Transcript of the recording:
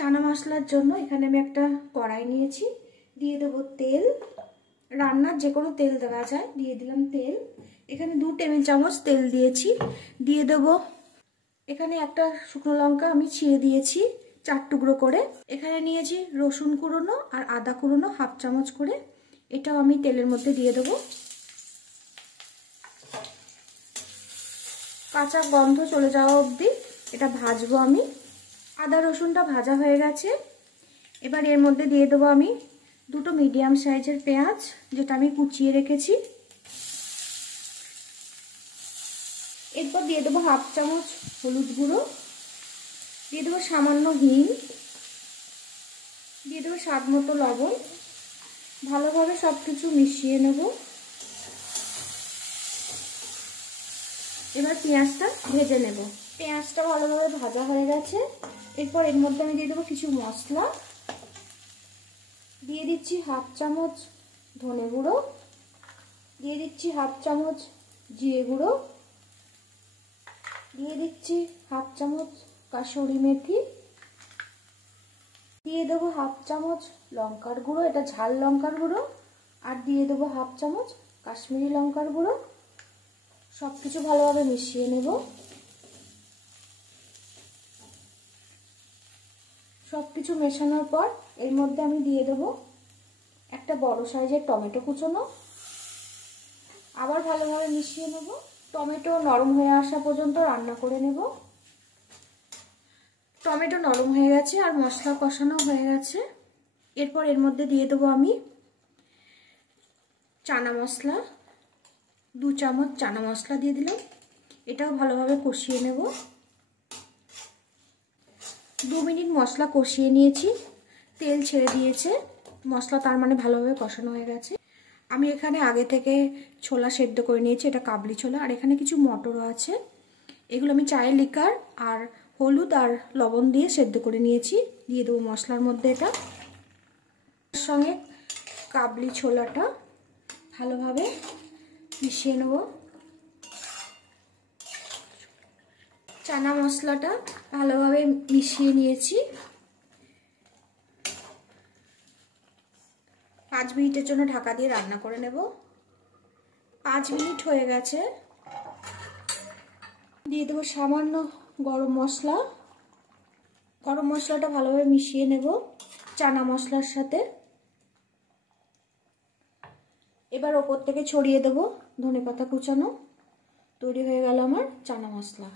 চানা মশলার জন্য এখানে আমি একটা কড়াই নিয়েছি, দিয়ে দেবো তেল। রান্নার যে কোনো তেল দেওয়া যায়। দিয়ে দিলাম তেল, এখানে 2 টেবিল চামচ তেল দিয়েছি। দিয়ে দেবো এখানে একটা শুকনো লঙ্কা আমি ছিঁড়ে দিয়েছি 4 টুকরো করে। এখানে নিয়েছি রসুন কুড়োনো আর আদা কুড়োনো 1/2 চামচ করে, এটাও আমি তেলের মধ্যে দিয়ে দেবো। কাঁচা গন্ধ চলে যাওয়া অবধি এটা ভাজবো আমি। আদা রসুনটা ভাজা হয়ে গেছে। এবার এর মধ্যে দিয়ে দেবো আমি 2টো মিডিয়াম সাইজের পেঁয়াজ, যেটা আমি কুচিয়ে রেখেছি। এরপর দিয়ে দেবো 1/2 চামচ হলুদ গুঁড়ো, দিয়ে দেবো সামান্য হিং, দিয়ে দেবো স্বাদ মতো লবণ। ভালোভাবে সব কিছু মিশিয়ে নেব। এবার পেঁয়াজটা ভেজে নেব। পেঁয়াজটা ভালোভাবে ভাজা হয়ে গেছে। এরপর এর মধ্যে আমি দিয়ে দেবো কিছু মশলা। দিয়ে দিচ্ছি 1/2 চামচ ধনে গুঁড়ো, দিয়ে দিচ্ছি 1/2 চামচ জিরে গুঁড়ো, দিয়ে দিচ্ছি 1/2 চামচ কাসুরি মেথি, দিয়ে দেবো 1/2 চামচ লঙ্কার গুঁড়ো, এটা ঝাল লঙ্কার গুঁড়ো, আর দিয়ে দেবো 1/2 চামচ কাশ্মীরি লঙ্কার গুঁড়ো। সব কিছু ভালোভাবে মিশিয়ে নেব। সব কিছু মেশানোর পর এর মধ্যে আমি দিয়ে দেবো একটা বড় সাইজের টমেটো কুচোনো। আবার ভালোভাবে মিশিয়ে নেব। টমেটো নরম হয়ে আসা পর্যন্ত রান্না করে নেব। টমেটো নরম হয়ে গেছে আর মশলা কষানো হয়ে গেছে। এরপর এর মধ্যে দিয়ে দেবো আমি চানা মশলা, 2 চামচ চানা মশলা দিয়ে দিলাম। এটাও ভালোভাবে কষিয়ে নেব। 2 মিনিট মশলা কষিয়ে নিয়েছি, তেল ছেড়ে দিয়েছে মশলা, তার মানে ভালোভাবে কষানো হয়ে গেছে। আমি এখানে আগে থেকে ছোলা সেদ্ধ করে নিয়েছি, এটা কাবলি ছোলা, আর এখানে কিছু মটরও আছে। এগুলো আমি চায়ের লিকার আর হলুদ আর লবণ দিয়ে সেদ্ধ করে নিয়েছি। দিয়ে দেবো মশলার মধ্যে এটা। এর সঙ্গে কাবলি ছোলাটা ভালোভাবে মিশিয়ে নেব। চানা মশলাটা ভালোভাবে মিশিয়ে নিয়েছি। 5 মিনিটের জন্য ঢাকা দিয়ে রান্না করে নেব। 5 মিনিট হয়ে গেছে। দিয়ে দেবো সামান্য গরম মশলা। গরম মশলাটা ভালোভাবে মিশিয়ে নেব চানা মশলার সাথে। এবার ওপর থেকে ছড়িয়ে দেবো ধনেপাতা কুচানো। তৈরি হয়ে গেল আমার চানা মশলা।